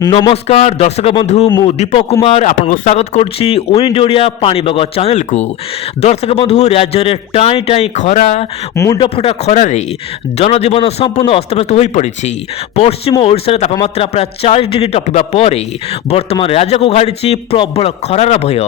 नमस्कार दर्शक बंधु मु दीपक कुमार आपको स्वागत करुच्ची ओइंड ओडिया पाणीपाग चैनल को। दर्शक बंधु राज्य में टाई टाई खरा मुंड फटा खरार जनजीवन संपूर्ण अस्तव्यस्त हो पड़ी। पश्चिम ओडिशा तापमात्रा प्राय 40 डिग्री टपिबा पर वर्तमान राज्य को घाड़ी प्रबल खरार भय।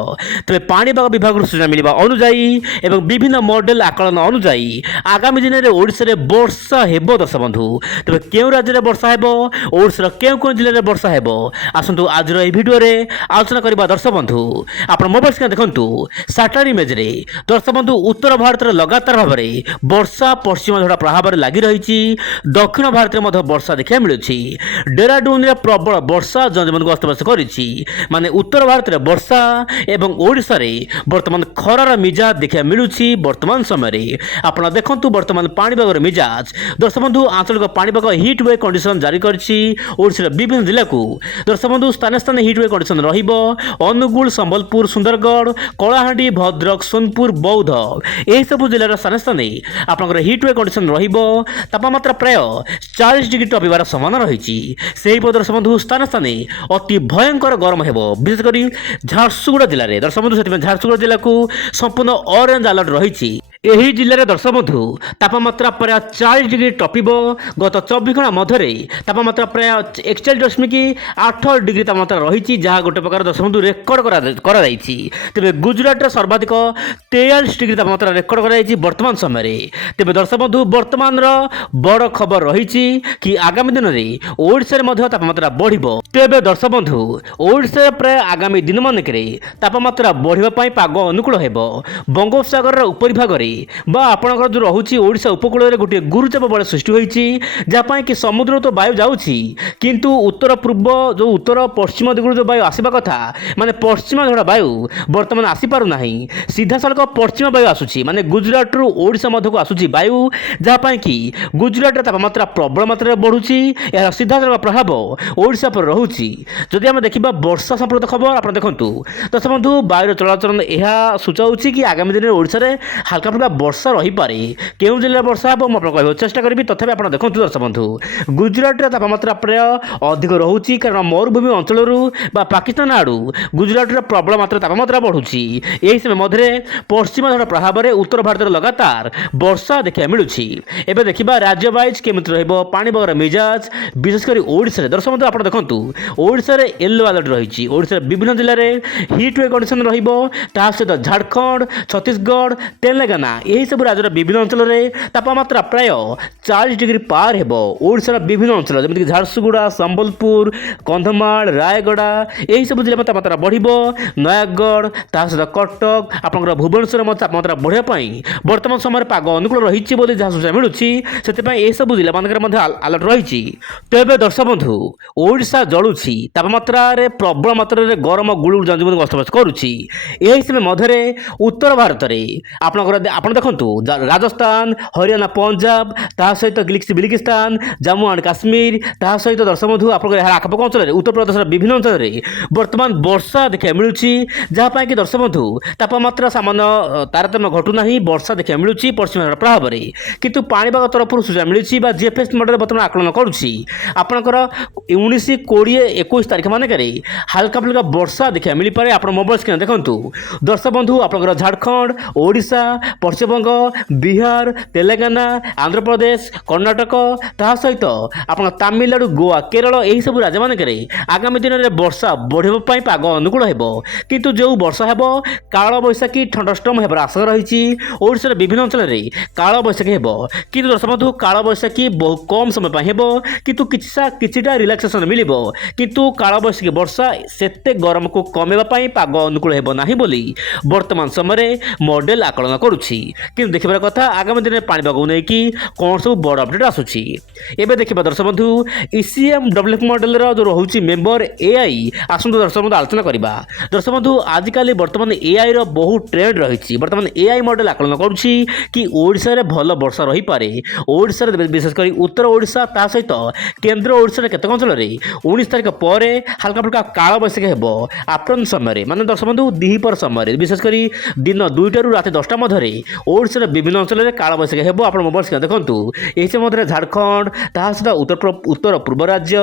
तेज पाणीपाग विभाग सूचना मिलवा अनुजाई एवं विभिन्न मॉडल आकलन अनुजाई आगामी दिन में ओडिशा रे वर्षा हेबो। दर्शक बंधु तेज क्यों राज्य में वर्षा हेबो, ओडिशा क्यों क्यों जिले में वर्षा हेबो आसतु आज ये भिडियो रे आलोचना करबा। दर्शक बंधु आप मोबाइल स्क्रीन देखंतु सैटेलाइट इमेज रे। दर्शक बंधु उत्तर भारत में लगातार भाव में वर्षा पश्चिम झड़ा प्रभाव में लगी रही। दक्षिण भारत में वर्षा देखा मिलूँ। डेराडून रे प्रबल वर्षा जनजीवन को अस्तव्यस्त करिछि। माने उत्तर भारत में वर्षा एवं ओडिशा रे वर्तमान खरार मिजाज देखा मिलूँ। वर्तमान समय आप देखंतु वर्तमान पाणीपाग मिजाज। दर्शक बंधु आंचलिक पाणीपाग हिट वेव कंडीशन जारी करछि ओडिशा विभिन्न जिला को। दर्शक बंधु स्थान स्थान हिट वेव कंडीशन रहिबो। अनुगुल, संबलपुर, सुंदरगढ़, कलाहांडी, भद्रक, सोनपुर, बौद्ध यही सब जिलार स्थान स्थान आपंकर हिट वेव कंडीशन रहिबो। तापमात्रा प्राय 40 डिग्री टपिबार संभावना रही। दर्शक बंधु स्थान स्थान अति भयंकर गरम हेबो, विशेषकर झारसुगुड़ा जिले में। दर्शक बंधु से झारसुगुड़ा जिला को संपूर्ण ऑरेंज अलर्ट रही। यही जिले में दर्शक बंधु तापमात्रा प्राय 40 डिग्री टपिबो। गत 24 घंटा मध्य तापमात्रा प्राय 41.8 डिग्री तापमात्रा रही, जहाँ गोटे प्रकार दर्शक बंधु रेकर्ड तेज गुजरात सर्वाधिक 43 डिग्री तापमात्रा रेकर्ड कर वर्तमान समय। तेज दर्शक बंधु वर्तमान बड़ खबर रही कि आगामी दिन में ओडिशा में तापमात्रा बढ़िबो। तेज दर्शक बंधु ओडिशा प्राय आगामी दिन मानक तापमात्रा बढ़ापी पाग अनुकूल हेबो। बंगोपसागर उपरी भाग आपणकर जो रोचे ओडिशा उपकूल में गोटे गुरुचाप बल सृष्टि होती, जहाँपाई कि समुद्र तो वायु जाऊँगी किंतु उत्तर पूर्व जो उत्तर पश्चिम दिगु जो वायु आसवा कथा माने पश्चिम झड़ा वायु वर्तमान आसीपार ना। सीधा सड़क पश्चिम वायु आसूची माने गुजरात रु ओडिशा मध्य को आसूची वायु, जहाँपाई कि गुजरात तापमात्रा प्रबल मात्रा बढ़ुची। यार सीधा सड़क प्रभाव ओडिशा पर रोचे। जदि आम देखा वर्षा संपर्कित खबर आप देखूँ दर्शक बंधु वायु चलाचल यह सूचाऊँ कि आगामी दिन में ओडिशा रे हल्का फुल्का वर्षा रही पारे। केउं जिले में वर्षा हे मुझे कह चेष्टा करी। तथापि आप देखो दर्शक बंधु गुजरात तापमात्रा प्राय अधिक रोचे, कारण मरुभूमि अंचल पाकिस्तान आड़ू गुजरात प्रबल मात्रा तापमात्रा बढ़ुची। यही समय मध्य पश्चिम झड़ प्रभाव में उत्तर भारत लगातार वर्षा देखा मिलूँ। एवं देखा राज्य वाइज केमी पाणीपाग मिजाज, विशेषकर ओडिशा। दर्शक बंधु आप देखो ओडिशा रे येलो अलर्ट रही। ओडिशा विभिन्न जिले में हिट वेव कंडीशन सहित झारखंड, छत्तीसगढ़, तेलंगाना यही सब राज्य विभिन्न अंचल में तापमात्रा प्राय 40 डिग्री पार हेबो। ओडिशा विभिन्न अंचल जमीक झारसुगुड़ा, संबलपुर, कंधमाल, रायगड़ा यही सब जिले में तापमात्रा बढ़िबो। नयागढ़ सहित कटक आपंकर भुवनेश्वर में तापमात्रा बढ़ापी वर्तमान समय पाग अनुकूल रही जहाँ सूचना मिलूँ। से सब जिला मानक अलर्ट रही। तेज दर्शक बंधु ओडिशा जलुची तापमात्रा प्रबल मात्रा गरम गुड़ जनजीवन को अस्तव्यस्त करुच्ची। यही समय मध्य उत्तर भारत में आप देखु राजस्थान, हरियाणा, पंजाब सहित बिलिकिस्तान, जम्मू एंड काश्मीर सहित दर्शक बंधु आप आखपाख अंचल उत्तर प्रदेश विभिन्न अंचल में वर्तमान वर्षा देखा मिलूँ, जहाँपाई कि दर्शक बंधु तापमात्रा सामान्य तारतम्य घटुना वर्षा देखा मिलूँ पश्चिम झड़ प्रभाव में। किंतु पाणीपाग तरफ सूचना मिली जीएफएस मॉडल बर्तमान आकलन करुच्ची आपंकर 19, 20, 21 तारीख मानक हल्का फुल्का वर्षा देखा मिल पाए। आप मोबाइल स्क्रीन देखूँ दर्शक बंधु आपंकर झारखंड, ओडिशा, पश्चिमबंग, बिहार, तेलंगाना, आंध्र प्रदेश, कर्णाटक सहित आप तमिलनाडु, गोवा, केरल यही सब राज्य मानक आगामी दिन में वर्षा बढ़ापी पाग अनुकूल हेबो। किंतु जो वर्षा हेबो काल बैशाखी थंडरस्टॉर्म हेबार आशा रही। ओडिशा विभिन्न अंचल में काल बैशाखी हेबो, किंतु दर्शक बंधु काल बैशाखी बहुत कम समय हेबो, किंतु किछिटा रिलैक्सेशन मिलिबो। किंतु काल बैशाखी वर्षा सेते गरम को कमेवाई पाग अनुकूल हेबो नाही बोली वर्तमान समय मॉडल आकलन करुच्ची। कि देखिबार कथा आगामी दिन में पाणीपाग को लेकिन कौन सब बड़ अपडेट आसूची। एबे देखिबा दर्शक बंधु ईसीएम डेवलप मॉडल जो रोचे मेंबर एआई आसतु दर्शक बंधु आलोचना करबा। दर्शक बंधु आजिकल वर्तमान एआई रो बहुत ट्रेंड रही। वर्तमान एआई मॉडल आकलन करुच्ची कि ओडिशा रे भल वर्षा रही पारे। ओडिशा रे विशेषकर उत्तर ओडिशा सहित केंद्र ओडिशा केतक अंचल में 19 तारीख पर हल्का फुल्का काल बैशाखी हेबो। आफ्टरनून समय माने दर्शक बंधु दिहिपर समय विशेषकर दिन 2 टा रात 10टा मध्य ଓଡ଼ିଶାର ବିଭିନ୍ନ ଅଞ୍ଚଳରେ କାଳବୈଶାଖୀ ହେବ। ଆପଣ ମୋବାଇଲ ସ୍କ୍ରିନ୍ ଦେଖନ୍ତୁ ଏହି ସମୟରେ ଝାଡ଼ଖଣ୍ଡ ତାହା ସହିତ ଉତ୍ତର ପୂର୍ବ ରାଜ୍ୟ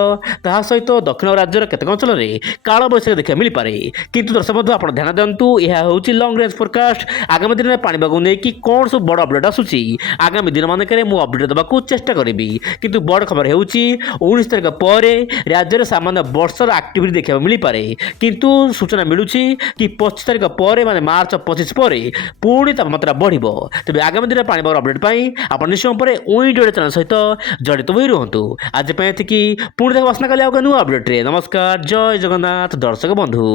ତାହା ସହିତ ଦକ୍ଷିଣ ରାଜ୍ୟର କେତେକ ଅଞ୍ଚଳରେ କାଳବୈଶାଖୀ ଦେଖିବାକୁ ମିଳିପାରେ। କିନ୍ତୁ ଦର୍ଶକ ବନ୍ଧୁ ଆପଣ ଧ୍ୟାନ ଦିଅନ୍ତୁ, ଏହା ହେଉଛି ଲଙ୍ଗ୍ ରେଞ୍ଜ ଫୋରକାଷ୍ଟ। ଆଗାମୀ ଦିନରେ ପାଣିପାଗକୁ ନେଇକି କ'ଣ ସବୁ ବଡ଼ ଅପଡେଟ୍ ଆସୁଛି ଆଗାମୀ ଦିନମାନଙ୍କରେ ମୁଁ ଅପଡେଟ୍ ଦେବାକୁ ଚେଷ୍ଟା କରିବି। କିନ୍ତୁ ବଡ଼ ଖବର ହେଉଛି 19 ତାରିଖ ପରେ ରାଜ୍ୟରେ ସାମାନ୍ୟ ବର୍ଷାର ଆକ୍ଟିଭିଟି ଦେଖିବାକୁ ମିଳିପାରେ। କିନ୍ତୁ ସୂଚନା ମିଳୁଛି କି 25 ତାରିଖ ପରେ ମାନେ ମାର୍ଚ୍ଚ 25 ପରେ ପୁଣି ତାପମାତ୍ରା ବଢ଼ିବ। ତେବେ ଆଗାମୀ ଦିନରେ ପାଣିପାଗ ଅପଡେଟ୍ ପାଇଁ ଆପଣ ନିଶ୍ଚୟ ପରେ ୱିଣ୍ଡୋ ଚ୍ୟାନେଲ୍ ସହିତ ଜଡ଼ିତ ହୋଇ ରୁହନ୍ତୁ। ଆଜି ପାଇଁ ଏତିକି, ପୁଣି ଦେଖା ଆସନ୍ତାକାଲି ଆଉ ଏକ ନୂଆ ଅପଡେଟ୍ରେ। ନମସ୍କାର, ଜୟ ଜଗନ୍ନାଥ ଦର୍ଶକ ବନ୍ଧୁ।